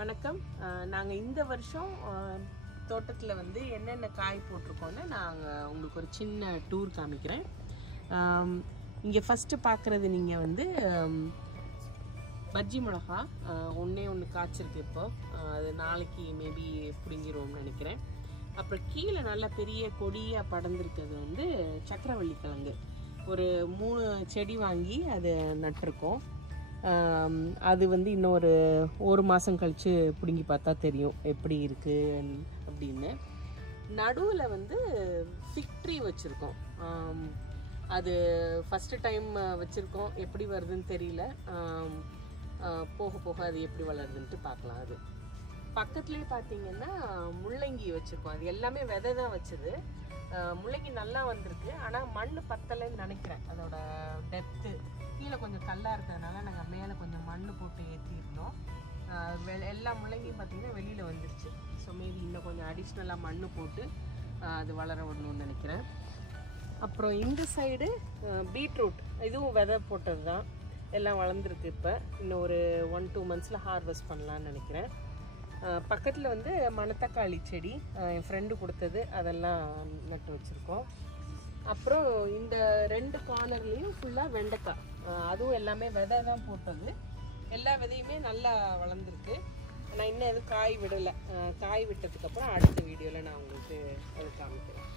வணக்கம். நாங்கள் இந்த வருஷம் தோட்டத்தில் வந்து என்னென்ன காய் போட்டிருக்கோன்னு நாங்கள் உங்களுக்கு ஒரு சின்ன டூர் காமிக்கிறேன். இங்கே ஃபஸ்ட்டு பார்க்குறது நீங்கள் வந்து பஜ்ஜி மிளகா ஒன்று காய்ச்சிருக்கு. இப்போ அது நாளைக்கு மேபி பிடுங்கிடுவோம்னு நினைக்கிறேன். அப்புறம் கீழே நல்லா பெரிய கொடியாக படர்ந்துருக்கிறது வந்து சக்கரவள்ளி கிழங்கு. ஒரு 3 செடி வாங்கி அது நட்டிருக்கோம். அது வந்து இன்னும் ஒரு மாதம் கழித்து பிடுங்கி பார்த்தா தெரியும் எப்படி இருக்குது அப்படின்னு. நடுவில் வந்து ஃபிக் ட்ரீ வச்சுருக்கோம். அது ஃபஸ்ட்டு டைம் வச்சுருக்கோம். எப்படி வருதுன்னு தெரியல. போக போக அது எப்படி வளருதுன்ட்டு பார்க்கலாம். அது பக்கத்துலேயே பார்த்தீங்கன்னா முள்ளங்கி வச்சுருக்கோம். அது எல்லாமே விதை தான் வச்சது. முள்ளங்கி நல்லா வந்திருக்கு. ஆனால் மண் பத்தலைன்னு நினைக்கிறேன். அதோட டெப்த்து கீழே கொஞ்சம் கல்லாக இருக்கிறதுனால நாங்கள் மேலே கொஞ்சம் மண் போட்டு ஏற்றிருந்தோம். எல்லா முள்ளங்கியும் பார்த்திங்கன்னா வெளியில் வந்துருச்சு. ஸோ மேபி இன்னும் கொஞ்சம் அடிஷ்னலாக மண் போட்டு அது வளர விடணும்னு நினைக்கிறேன். அப்புறம் இந்த சைடு பீட்ரூட், இதுவும் விதை போட்டது தான். எல்லாம் வளர்ந்துருக்கு. இப்போ இன்னும் ஒரு 1-2 மந்த்ஸில் ஹார்வெஸ்ட் பண்ணலான்னு நினைக்கிறேன். பக்கத்தில் வந்து மணத்தக்காளி செடி என் ஃப்ரெண்டு கொடுத்தது, அதெல்லாம் நட்டு வச்சுருக்கோம். அப்புறம் இந்த 2 கார்னர்லேயும் ஃபுல்லாக வெண்டைக்காய், அதுவும் எல்லாமே விதை தான் போட்டது. எல்லா விதையுமே நல்லா வளர்ந்துருக்கு. ஆனால் இன்னும் எதுவும் காய் விடலை. காய் விட்டதுக்கப்புறம் அடுத்த வீடியோவில் நான் உங்களுக்கு அது காமிக்கிறேன்.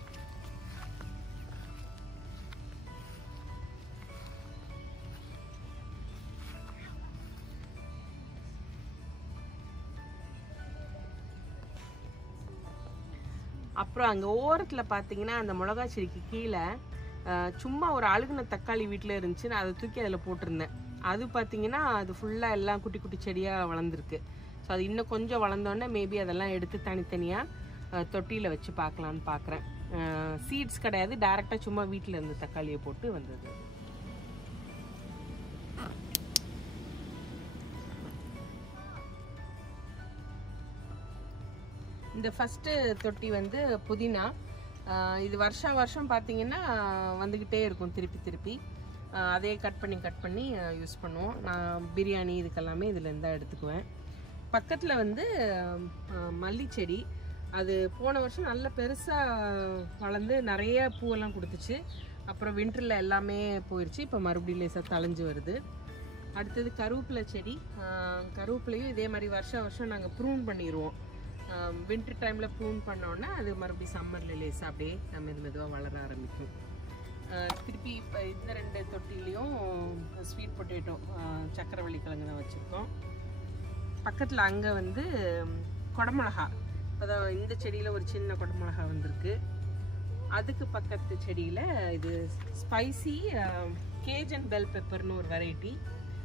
அப்புறம் அங்கே ஓரத்தில் பார்த்தீங்கன்னா அந்த மிளகா செடிக்கு கீழே சும்மா ஒரு அழுகுன தக்காளி வீட்டில் இருந்துச்சு. நான் அதை தூக்கி அதில் போட்டிருந்தேன். அது பார்த்தீங்கன்னா அது ஃபுல்லாக எல்லாம் குட்டி குட்டி செடியாக வளர்ந்துருக்கு. ஸோ அது இன்னும் கொஞ்சம் வளர்ந்தோடனே மேபி அதெல்லாம் எடுத்து தனித்தனியாக தொட்டியில் வச்சு பார்க்கலான்னு பார்க்குறேன். சீட்ஸ் கிடையாது, டைரெக்டாக சும்மா வீட்டில் இருந்து தக்காளியை போட்டு வந்தது. இந்த ஃபஸ்ட்டு தொட்டி வந்து புதினா. இது வருஷம் பார்த்தீங்கன்னா வந்துக்கிட்டே இருக்கும் திருப்பி. அதே கட் பண்ணி யூஸ் பண்ணுவோம். நான் பிரியாணி இதுக்கெல்லாமே இதுலேருந்து தான் எடுத்துக்குவேன். பக்கத்தில் வந்து மல்லி செடி. அது போன வருஷம் நல்ல பெருசாக வளர்ந்து நிறைய பூவெல்லாம் கொடுத்துச்சு. அப்புறம் வின்டரில் எல்லாமே போயிடுச்சு. இப்போ மறுபடியும் லேசாக தளைஞ்சு வருது. அடுத்தது கருவேப்பிலை செடி. கருவேப்பிலையும் இதே மாதிரி வருஷம் நாங்கள் ப்ரூன் பண்ணிடுவோம். வின்டர் டைமில் ப்ரூன் பண்ணோன்னா அது மறுபடியும் சம்மரில் லேசாக அப்படியே மெதுவாக வளர ஆரம்பிக்கும். திருப்பி இப்போ இந்த 2 தொட்டிலையும் ஸ்வீட் பொட்டேட்டோ சக்கரவள்ளி கிழங்கு தான் வச்சுருக்கோம். பக்கத்தில் அங்கே வந்து குடமிளகா. இப்போ தான் இந்த செடியில் ஒரு சின்ன குடமிளகா வந்திருக்கு. அதுக்கு பக்கத்து செடியில் இது ஸ்பைசி கேஜன் பெல் பெப்பர்னு ஒரு வெரைட்டி.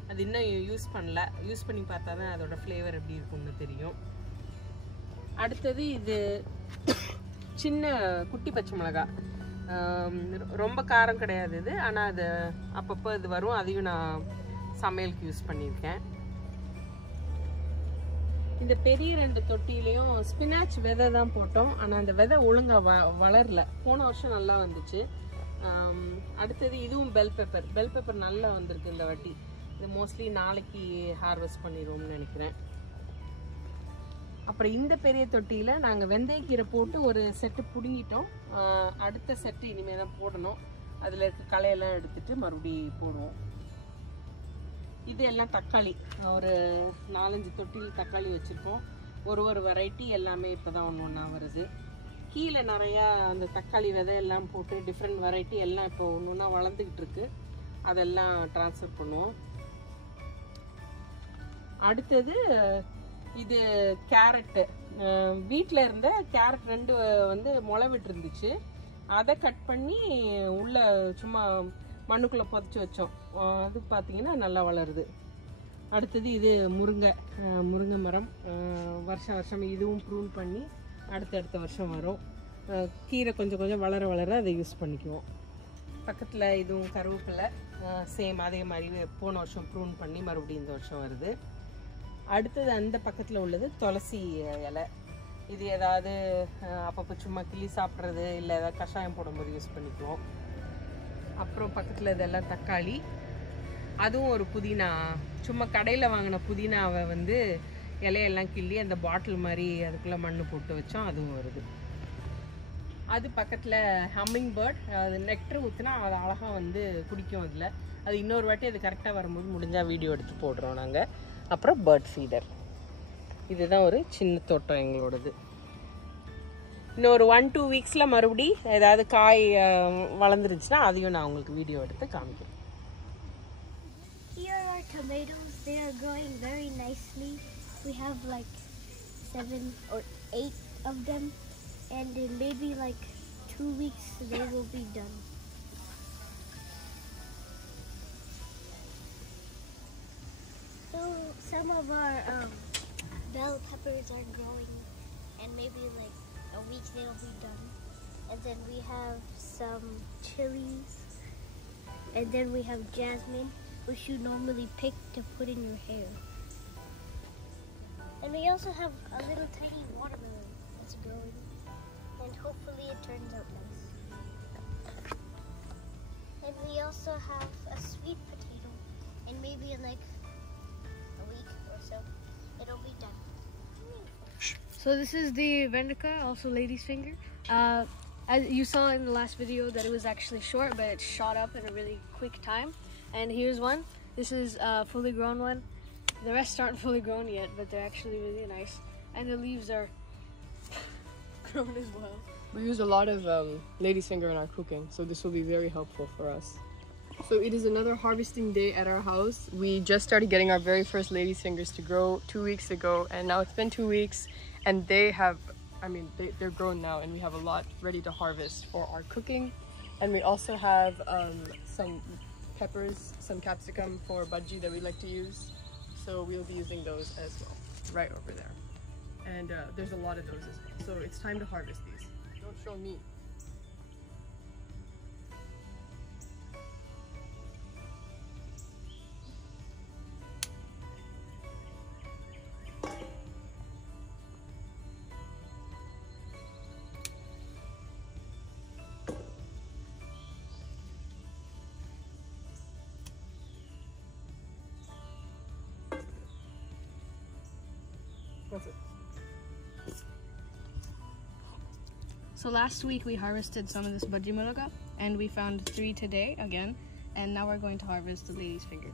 அது இன்னும் யூஸ் பண்ணல. யூஸ் பண்ணி பார்த்தா தான் அதோட ஃப்ளேவர் எப்படி இருக்கும்னு தெரியும். அடுத்தது இது சின்ன குட்டி பச்சை மிளகா. ரொம்ப காரம் கிடையாது இது. ஆனால் அது அப்பப்போ இது வரும். அதையும் நான் சமையலுக்கு யூஸ் பண்ணியிருக்கேன். இந்த பெரிய 2 தொட்டிலையும் ஸ்பினாச் விதை தான் போட்டோம். ஆனால் அந்த விதை ஒழுங்காக வளரல. போன வருஷம் நல்லா வந்துச்சு. அடுத்தது இதுவும் பெல் பெப்பர் நல்லா வந்திருக்கு இந்த வாட்டி. இது மோஸ்ட்லி நாளைக்கு ஹார்வெஸ்ட் பண்ணிடுவோம்னு நினைக்கிறேன். அப்புறம் இந்த பெரிய தொட்டியில் நாங்கள் வெந்தயக்கீரை போட்டு ஒரு செட்டு பிடுங்கிட்டோம். அடுத்த செட்டு இனிமேல் தான் போடணும். அதில் இருக்க களையெல்லாம் எடுத்துட்டு மறுபடியும் போடுவோம். இது எல்லாம் தக்காளி. ஒரு 4-5 தொட்டியில் தக்காளி வச்சுருக்கோம். ஒரு வெரைட்டி எல்லாமே இப்போ தான் ஒன்றா வருது. கீழே நிறையா அந்த தக்காளி விதை எல்லாம் போட்டு டிஃப்ரெண்ட் வெரைட்டி எல்லாம் இப்போ ஒன்றா வளர்ந்துக்கிட்டு இருக்கு. அதெல்லாம் ட்ரான்ஸ்ஃபர் பண்ணுவோம். அடுத்தது இது கேரட்டு. வீட்டில் இருந்த கேரட் 2 வந்து முளை விட்டு இருந்துச்சு. அதை கட் பண்ணி உள்ளே சும்மா மண்ணுக்குள்ளே புதைச்சி வச்சோம். அது பார்த்தீங்கன்னா நல்லா வளருது. அடுத்தது இது முருங்கை மரம். வருஷம் இதுவும் ப்ரூன் பண்ணி அடுத்த வருஷம் வரும். கீரை கொஞ்சம் வளர அதை யூஸ் பண்ணிக்குவோம். பக்கத்தில் இதுவும் கருவேப்பிலை. சேம் அதே மாதிரி போன வருஷம் ப்ரூன் பண்ணி மறுபடியும் இந்த வருஷம் வருது. அடுத்தது அந்த பக்கத்தில் உள்ளது துளசி இலை. இது ஏதாவது அப்பப்போ சும்மா கிளி சாப்பிட்றது இல்லை ஏதாவது கஷாயம் போடும்போது யூஸ் பண்ணிக்குவோம். அப்புறம் பக்கத்தில் இதெல்லாம் தக்காளி. அதுவும் ஒரு புதினா. சும்மா கடையில் வாங்கின புதினாவை வந்து இலையெல்லாம் கிள்ளி அந்த பாட்டில் மாதிரி அதுக்குள்ளே மண் போட்டு வச்சோம், அதுவும் வருது. அது பக்கத்தில் ஹம்மிங் பேர்ட், அது நெக்டர் ஊற்றினா அது அழகாக வந்து குடிக்கும். அதில் அது இன்னொரு வாட்டி அது கரெக்டாக வரும்போது முடிஞ்சால் வீடியோ எடுத்து போடுறோம் நாங்கள். அப்புறம் பேர்ட் ஃபீடர். இதுதான் ஒரு சின்ன தோட்டம் எங்களோடது. இன்னொரு 1-2 வீக்ஸில் மறுபடி ஏதாவது காய் வளர்ந்துருச்சுன்னா அதையும் நான் உங்களுக்கு வீடியோ எடுத்து காமிக்கிறேன். Here are tomatoes. They are growing very nicely. We have like 7 or 8 of them, and in maybe like 2 weeks they will be done. So some of our bell peppers are growing, and maybe like a week they'll be done. And then we have some chilies, and then we have jasmine, which you normally pick to put in your hair. And we also have a little tiny watermelon that's growing, and hopefully it turns out nice. And we also have a sweet potato, and maybe in like a week or so it'll be done. So this is the Vendica, also lady's finger. As you saw in the last video that it was actually short, but it shot up in a really quick time. And here's one. This is a fully grown one. The rest aren't fully grown yet, but they're actually really nice. And the leaves are grown as well. We use a lot of lady's finger in our cooking, so this will be very helpful for us. So it is another harvesting day at our house. We just started getting our very first lady's fingers to grow 2 weeks ago, and now it's been 2 weeks, and they have, they're grown now, and we have a lot ready to harvest for our cooking. And we also have some peppers, some capsicum for bhaji that we like to use, so we'll be using those as well, right over there. And there's a lot of those as well, so it's time to harvest these. Don't show me. That's it. So last week we harvested some of this bhaji mulaga, and we found 3 today again, and now we're going to harvest the lady's finger.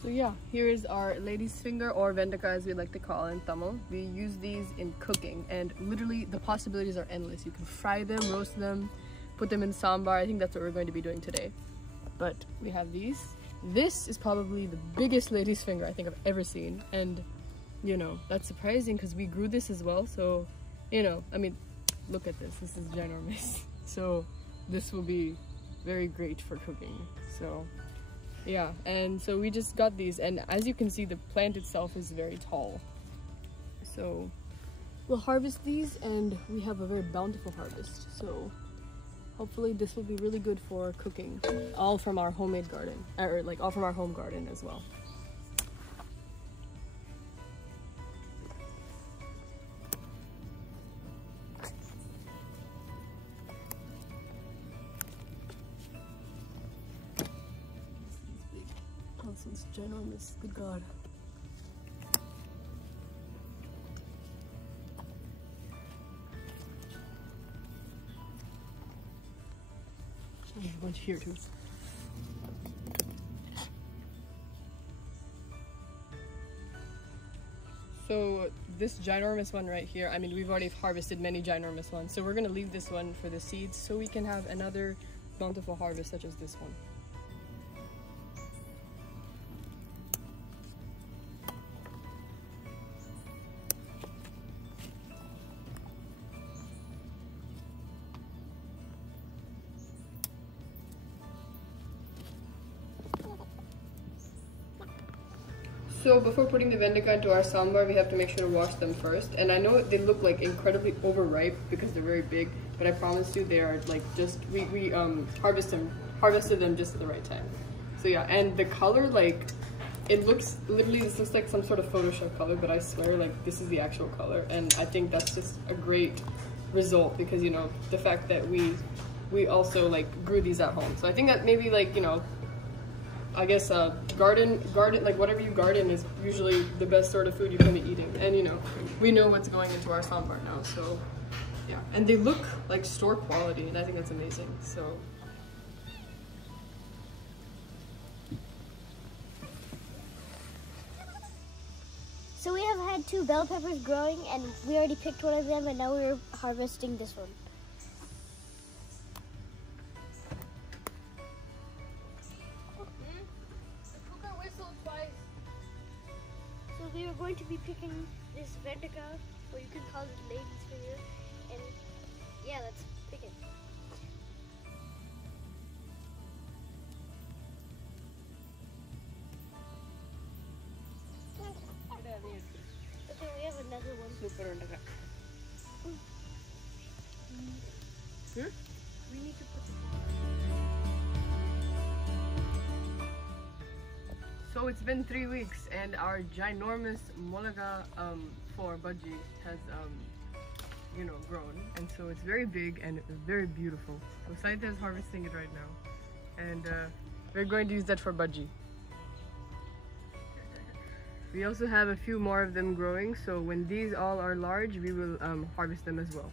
So yeah, here is our lady's finger, or Vendica as we like to call it in Tamil. We use these in cooking, and literally the possibilities are endless. You can fry them, roast them, put them in sambar. I think that's what we're going to be doing today. But we have these. This is probably the biggest lady's finger I think I've ever seen, and you know, that's surprising because we grew this as well. So, you know, I mean, look at this. This is ginormous. So this will be very great for cooking. So yeah, and so we just got these, and as you can see, the plant itself is very tall. So we'll harvest these, and we have a very bountiful harvest. So hopefully this will be really good for cooking, all from our homemade garden, or like all from our home garden as well. This is ginormous, good God. There's a bunch here too. So this ginormous one right here, I mean, we've already harvested many ginormous ones, so we're gonna leave this one for the seeds so we can have another bountiful harvest such as this one. So before putting the Vendica into our sambar, we have to make sure to wash them first. And I know they look like incredibly overripe because they're very big, but I promise you they are like just, we harvested them just at the right time. So yeah, and the color, like, it looks, literally this looks like some sort of Photoshop color, but I swear like this is the actual color. And I think that's just a great result because, you know, the fact that we also like grew these at home. So I think that maybe like, you know, I guess garden, like whatever you garden is usually the best sort of food you can be eating. And you know, we know what's going into our sambar now, so yeah. And they look like store quality, and I think that's amazing. So. So we have had 2 bell peppers growing, and we already picked one of them, and now we're harvesting this one. So we are going to be picking this vendica, or you can call it lady's finger, and yeah, let's pick it. Okay, we have another one. Super vendaka. We need to put So it's been 3 weeks, and our ginormous molaga for bhaji has you know, grown, and so it's very big and very beautiful. So Saita is harvesting it right now, and we're going to use that for bhaji. We also have a few more of them growing, so when these all are large, we will harvest them as well.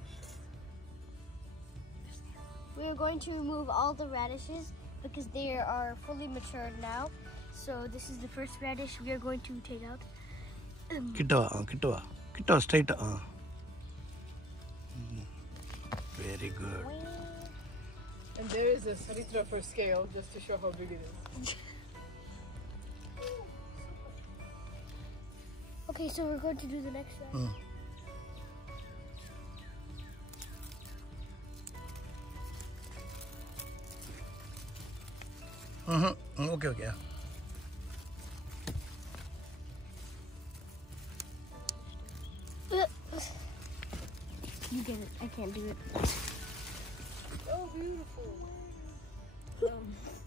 We are going to remove all the radishes because they are fully matured now. So this is the first radish we are going to take out. Kitwa, straight. Very good. And there is a saritra for scale, just to show how big it is. Okay, so we're going to do the next one. Okay. You get it. I can't do it. Oh, beautiful.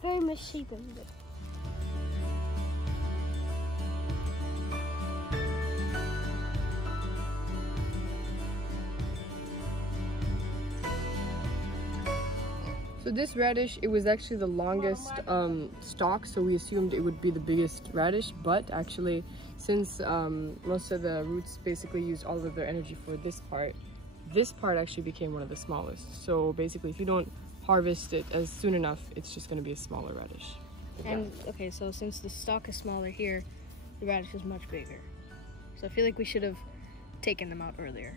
Very misshapen, but So this radish, it was actually the longest stalk, so we assumed it would be the biggest radish, but actually since most of the roots basically used all of their energy for this part actually became one of the smallest. So basically if you don't harvest it as soon enough, it's just going to be a smaller radish. And okay, so since the stalk is smaller here, the radish is much bigger. So I feel like we should have taken them out earlier.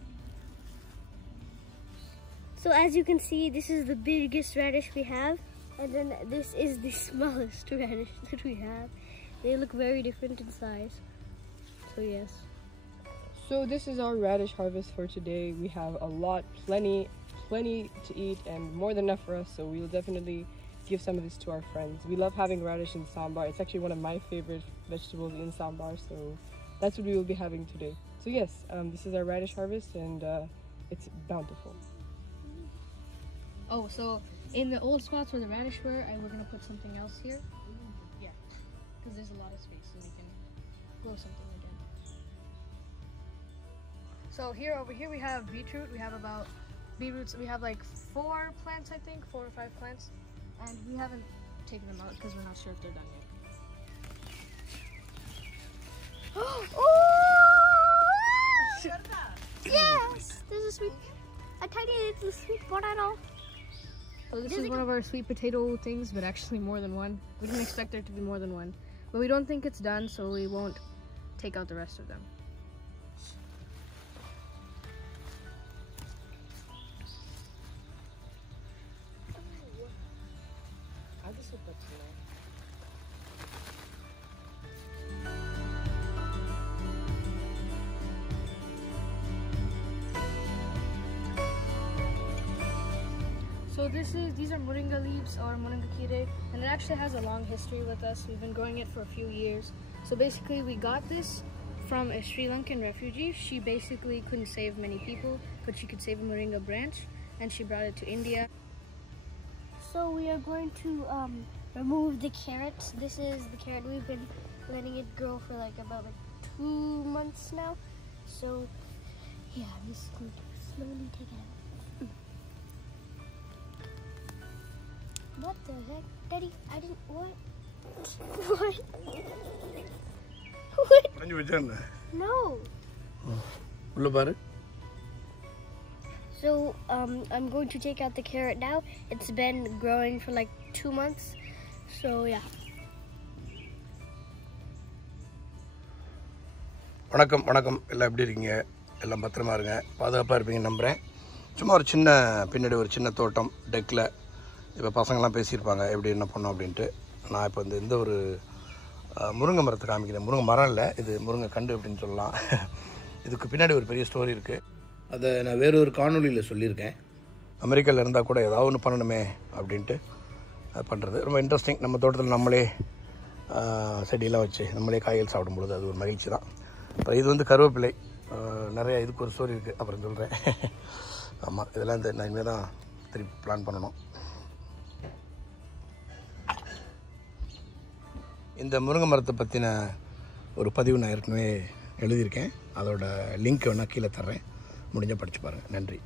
so as you can see, this is the biggest radish we have, and then this is the smallest radish that we have. They look very different in size. So yes. So this is our radish harvest for today. We have a lot, plenty to eat, and more than enough for us, so we will definitely give some of this to our friends. We love having radish in sambar. It's actually one of my favorite vegetables in sambar, so that's what we will be having today. So yes, this is our radish harvest, and it's bountiful. Oh, so in the old spots where the radish were, we're gonna put something else here. Yeah, because there's a lot of space, so we can grow something again. So over here we have beetroot. We have about beetroots. We have like 4 plants, I think, 4 or 5 plants, and we haven't taken them out because we're not sure if they're done yet. Oh! Yes! There's a tiny little sweet potato. So this is one of our sweet potato things, but actually more than one. We didn't expect there to be more than one. But we don't think it's done, so we won't take out the rest of them. So these are moringa leaves, or moringa kire, and it actually has a long history with us. We've been growing it for a few years. So basically we got this from a Sri Lankan refugee. She basically couldn't save many people, but she could save a moringa branch, and she brought it to India. So we are going to remove the carrots. This is the carrot. We've been letting it grow for about 2 months now. So yeah, I'm just going to slowly take it out. What the heck? Daddy, I didn't, what? What? No. உள்ள பாரு. So I'm going to take out the carrot now. It's been growing for like 2 months. So yeah. வணக்கம் வணக்கம், எல்லாம் எப்படி இருக்கீங்க? எல்லாம் பத்திரமா இருங்க, பாதுகாப்பாக இருப்பீங்கன்னு நம்புகிறேன். சும்மா ஒரு சின்ன பின்னாடி ஒரு சின்ன தோட்டம் டெக்கில். இப்போ பசங்கள்லாம் பேசியிருப்பாங்க எப்படி என்ன பண்ணோம் அப்படின்ட்டு. நான் இப்போ இந்த ஒரு முருங்கை மரத்தை காமிக்கிறேன். முருங்கை மரம் இல்லை, இது முருங்கை கண்டு அப்படின்னு சொல்லலாம். இதுக்கு பின்னாடி ஒரு பெரிய ஸ்டோரி இருக்குது. அதை நான் வேறு ஒரு காணொலியில் சொல்லியிருக்கேன். அமெரிக்காவில் இருந்தால் கூட ஏதாவது ஒன்று பண்ணணுமே அப்படின்ட்டு பண்ணுறது ரொம்ப இன்ட்ரெஸ்டிங். நம்ம தோட்டத்தில் நம்மளே செடியெல்லாம் வச்சு நம்மளே காய்கள் சாப்பிடும்பொழுது அது ஒரு மகிழ்ச்சி தான். அப்புறம் இது கருவேப்பிலை. நிறையா இதுக்கு ஒரு ஸ்டோரி இருக்குது, அப்புறம் சொல்கிறேன். ஆமாம், இதெல்லாம் நான் இனிமேல் தான் திருப்பி பிளான் பண்ணணும். இந்த முருங்கை மரத்தை பற்றின ஒரு பதிவு நான் ஏற்கனவே எழுதியிருக்கேன். அதோட லிங்க் வேணால் கீழே தர்றேன், முடிஞ்சால் படித்து பாருங்கள். நன்றி.